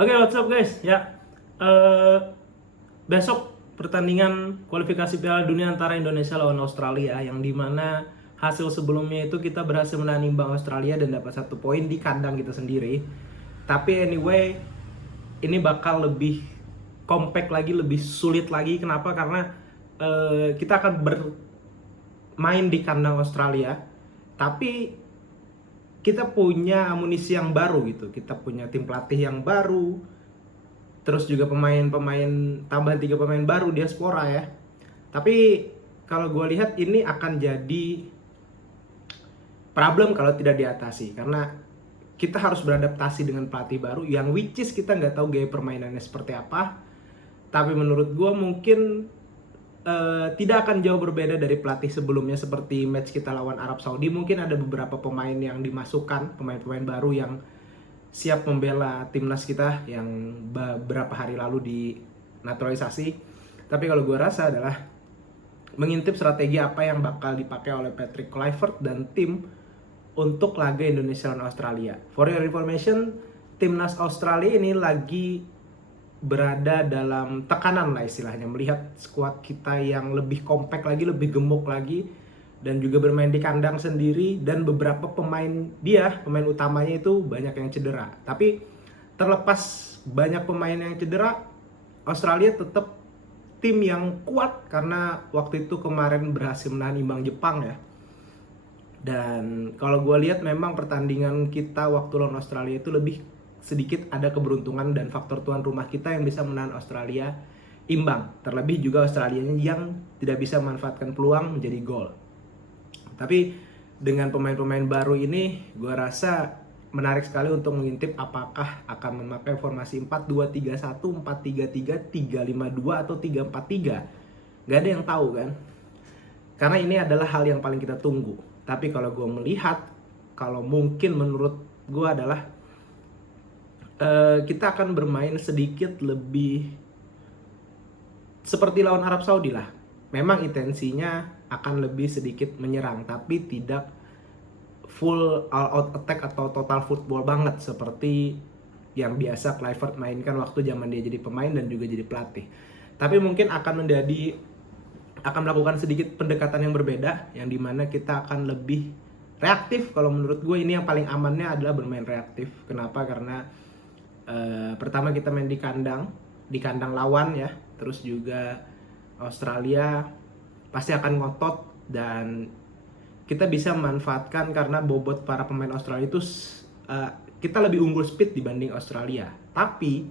Oke, what's up guys? Ya, eh, besok pertandingan kualifikasi Piala Dunia antara Indonesia lawan Australia, yang dimana hasil sebelumnya itu kita berhasil menahan imbang Australia dan dapat 1 poin di kandang kita sendiri. Tapi anyway, ini bakal lebih compact lagi, lebih sulit lagi. Kenapa? Karena kita akan bermain di kandang Australia, tapi kita punya amunisi yang baru gitu. Kita punya tim pelatih yang baru, terus juga pemain-pemain, tambahan 3 pemain baru diaspora ya. Tapi kalau gue lihat ini akan jadi problem kalau tidak diatasi, karena kita harus beradaptasi dengan pelatih baru yang which is kita nggak tahu gaya permainannya seperti apa. Tapi menurut gue mungkin tidak akan jauh berbeda dari pelatih sebelumnya. Seperti match kita lawan Arab Saudi, mungkin ada beberapa pemain yang dimasukkan, pemain-pemain baru yang siap membela timnas kita yang beberapa hari lalu dinaturalisasi. Tapi kalau gue rasa adalah mengintip strategi apa yang bakal dipakai oleh Patrick Kluivert dan tim untuk laga Indonesia lawan Australia. For your information, timnas Australia ini lagi berada dalam tekanan lah istilahnya, melihat skuad kita yang lebih kompak lagi, lebih gemuk lagi, dan juga bermain di kandang sendiri, dan beberapa pemain utamanya itu banyak yang cedera. Tapi terlepas banyak pemain yang cedera, Australia tetap tim yang kuat karena waktu itu kemarin berhasil menahan imbang Jepang ya. Dan kalau gue lihat memang pertandingan kita waktu lawan Australia itu lebih sedikit ada keberuntungan dan faktor tuan rumah kita yang bisa menahan Australia imbang. Terlebih juga Australia yang tidak bisa memanfaatkan peluang menjadi gol. Tapi dengan pemain-pemain baru ini, gue rasa menarik sekali untuk mengintip apakah akan memakai formasi 4-2-3-1, 4-3-3, 3-5-2 atau 3-4-3. Gak ada yang tahu kan? Karena ini adalah hal yang paling kita tunggu. Tapi kalau gue melihat, kalau mungkin menurut gue adalah kita akan bermain sedikit lebih seperti lawan Arab Saudi lah. Memang intensinya akan lebih sedikit menyerang, tapi tidak full all out attack atau total football banget seperti yang biasa Kluivert mainkan waktu zaman dia jadi pemain dan juga jadi pelatih. Tapi mungkin akan melakukan sedikit pendekatan yang berbeda, yang dimana kita akan lebih reaktif. Kalau menurut gue ini yang paling amannya adalah bermain reaktif. Kenapa? Karena pertama kita main di kandang lawan ya, terus juga Australia pasti akan ngotot, dan kita bisa memanfaatkan karena bobot para pemain Australia itu kita lebih unggul speed dibanding Australia. Tapi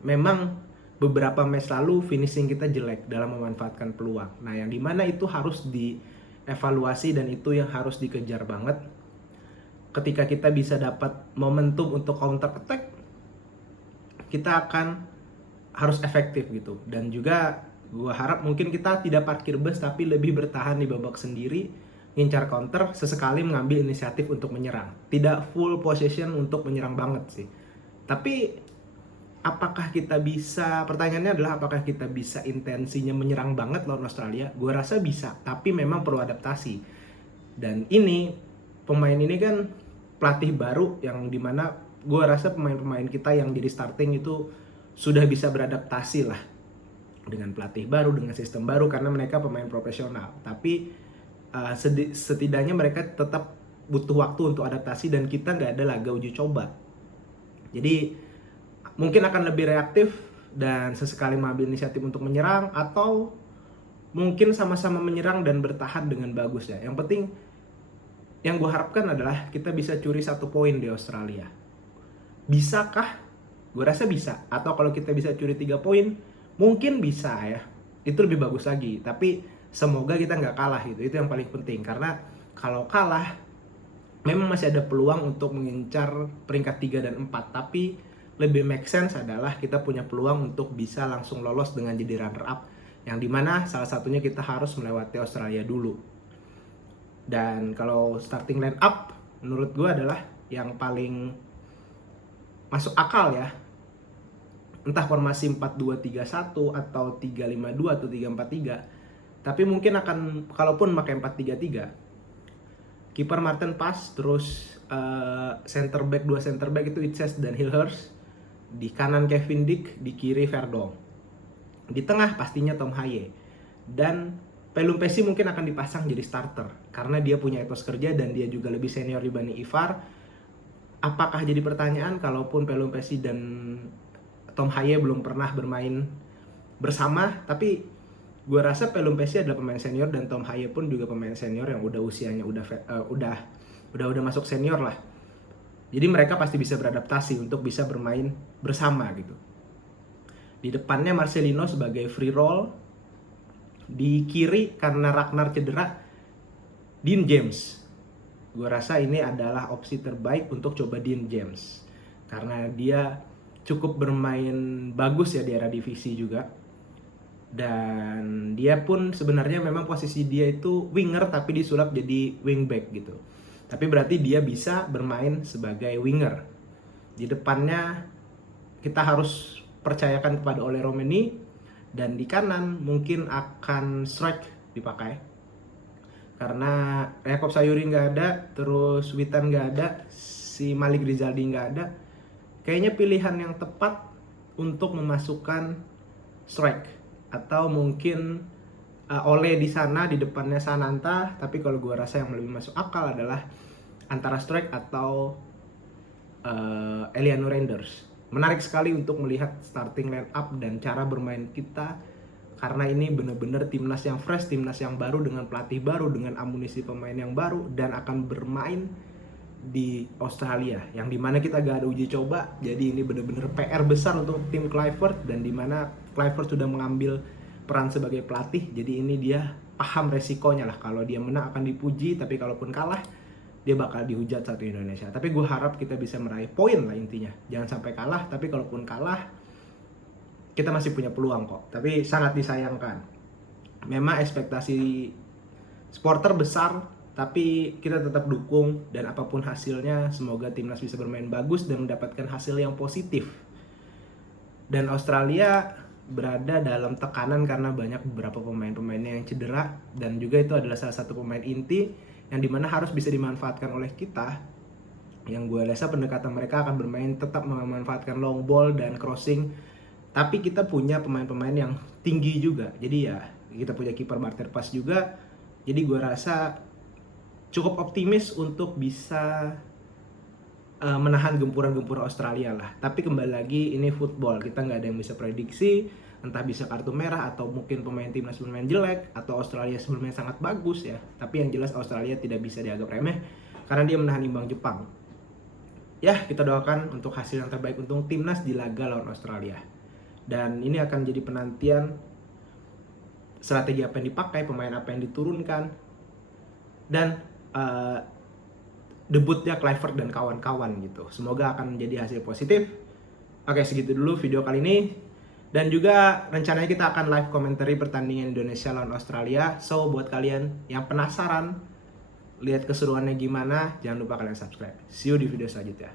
memang beberapa match lalu finishing kita jelek dalam memanfaatkan peluang. Nah, yang dimana itu harus dievaluasi dan itu yang harus dikejar banget. Ketika kita bisa dapat momentum untuk counter attack, kita akan harus efektif gitu. Dan juga gue harap mungkin kita tidak parkir bus, tapi lebih bertahan di babak sendiri, ngincar counter, sesekali mengambil inisiatif untuk menyerang. Tidak full possession untuk menyerang banget sih. Tapi apakah kita bisa, pertanyaannya adalah apakah kita bisa intensinya menyerang banget lawan Australia? Gue rasa bisa, tapi memang perlu adaptasi. Dan ini, pemain ini kan pelatih baru, yang dimana gue rasa pemain-pemain kita yang jadi starting itu sudah bisa beradaptasi lah dengan pelatih baru, dengan sistem baru, karena mereka pemain profesional. Tapi setidaknya mereka tetap butuh waktu untuk adaptasi, dan kita nggak ada laga uji coba. Jadi mungkin akan lebih reaktif dan sesekali mengambil inisiatif untuk menyerang, atau mungkin sama-sama menyerang dan bertahan dengan bagus ya. Yang penting yang gue harapkan adalah kita bisa curi 1 poin di Australia. Bisakah? Gue rasa bisa. Atau kalau kita bisa curi 3 poin, mungkin bisa ya. Itu lebih bagus lagi. Tapi semoga kita nggak kalah gitu. Itu yang paling penting. Karena kalau kalah, memang masih ada peluang untuk mengincar peringkat 3 dan 4. Tapi lebih make sense adalah kita punya peluang untuk bisa langsung lolos dengan jadi runner up. Yang dimana salah satunya kita harus melewati Australia dulu. Dan kalau starting line up menurut gue adalah yang paling masuk akal ya. Entah formasi 4-2-3-1 atau 3-5-2 atau 3-4-3. Tapi mungkin akan, kalaupun pakai 4-3-3, kiper Martin Pas, terus dua center back itu Itses dan Hilhers. Di kanan Kevin Dick, di kiri Verdonk. Di tengah pastinya Tom Haye. Dan Pelumpesi mungkin akan dipasang jadi starter karena dia punya etos kerja dan dia juga lebih senior dibanding Ivar. Apakah jadi pertanyaan kalaupun Pelumpesi dan Tom Haye belum pernah bermain bersama, tapi gue rasa Pelumpesi adalah pemain senior dan Tom Haye pun juga pemain senior yang udah usianya udah masuk senior lah. Jadi mereka pasti bisa beradaptasi untuk bisa bermain bersama gitu. Di depannya Marcelino sebagai free roll. Di kiri karena Ragnar cedera, Dean James. Gue rasa ini adalah opsi terbaik untuk coba Dean James. Karena dia cukup bermain bagus ya di era divisi juga. Dan dia pun sebenarnya memang posisi dia itu winger tapi disulap jadi wingback gitu. Tapi berarti dia bisa bermain sebagai winger. Di depannya kita harus percayakan kepada Ole Romeni. Dan di kanan mungkin akan Strike dipakai. Karena Jakob Sayuri nggak ada, terus Witan nggak ada, si Malik Rizaldi nggak ada. Kayaknya pilihan yang tepat untuk memasukkan Strike. Atau mungkin Ole di sana, di depannya Sananta. Tapi kalau gue rasa yang lebih masuk akal adalah antara Strike atau Eliano Reinders. Menarik sekali untuk melihat starting line up dan cara bermain kita. Karena ini benar-benar timnas yang fresh, timnas yang baru dengan pelatih baru, dengan amunisi pemain yang baru. Dan akan bermain di Australia. Yang dimana kita gak ada uji coba. Jadi ini benar-benar PR besar untuk tim Kluivert. Dan dimana Kluivert sudah mengambil peran sebagai pelatih. Jadi ini dia paham resikonya lah. Kalau dia menang akan dipuji, tapi kalaupun kalah dia bakal dihujat satu Indonesia. Tapi gue harap kita bisa meraih poin lah intinya. Jangan sampai kalah, tapi kalaupun kalah kita masih punya peluang kok. Tapi sangat disayangkan. Memang ekspektasi supporter besar, tapi kita tetap dukung dan apapun hasilnya semoga timnas bisa bermain bagus dan mendapatkan hasil yang positif. Dan Australia berada dalam tekanan karena banyak beberapa pemain-pemainnya yang cedera dan juga itu adalah salah satu pemain inti yang dimana harus bisa dimanfaatkan oleh kita. Yang gue rasa pendekatan mereka akan bermain tetap memanfaatkan long ball dan crossing, tapi kita punya pemain-pemain yang tinggi juga. Jadi ya kita punya kiper Barter Pass juga. Jadi gue rasa cukup optimis untuk bisa menahan gempuran-gempuran Australia lah. Tapi kembali lagi ini football, kita nggak ada yang bisa prediksi. Entah bisa kartu merah atau mungkin pemain timnas bermain jelek atau Australia sebelumnya sangat bagus ya. Tapi yang jelas Australia tidak bisa dianggap remeh karena dia menahan imbang Jepang. Ya, kita doakan untuk hasil yang terbaik untuk timnas di laga lawan Australia. Dan ini akan jadi penantian strategi apa yang dipakai, pemain apa yang diturunkan. Dan debutnya Kluivert dan kawan-kawan gitu. Semoga akan menjadi hasil positif. Oke, segitu dulu video kali ini. Dan juga rencananya kita akan live commentary pertandingan Indonesia lawan Australia. So buat kalian yang penasaran lihat keseruannya gimana, jangan lupa kalian subscribe. See you di video selanjutnya.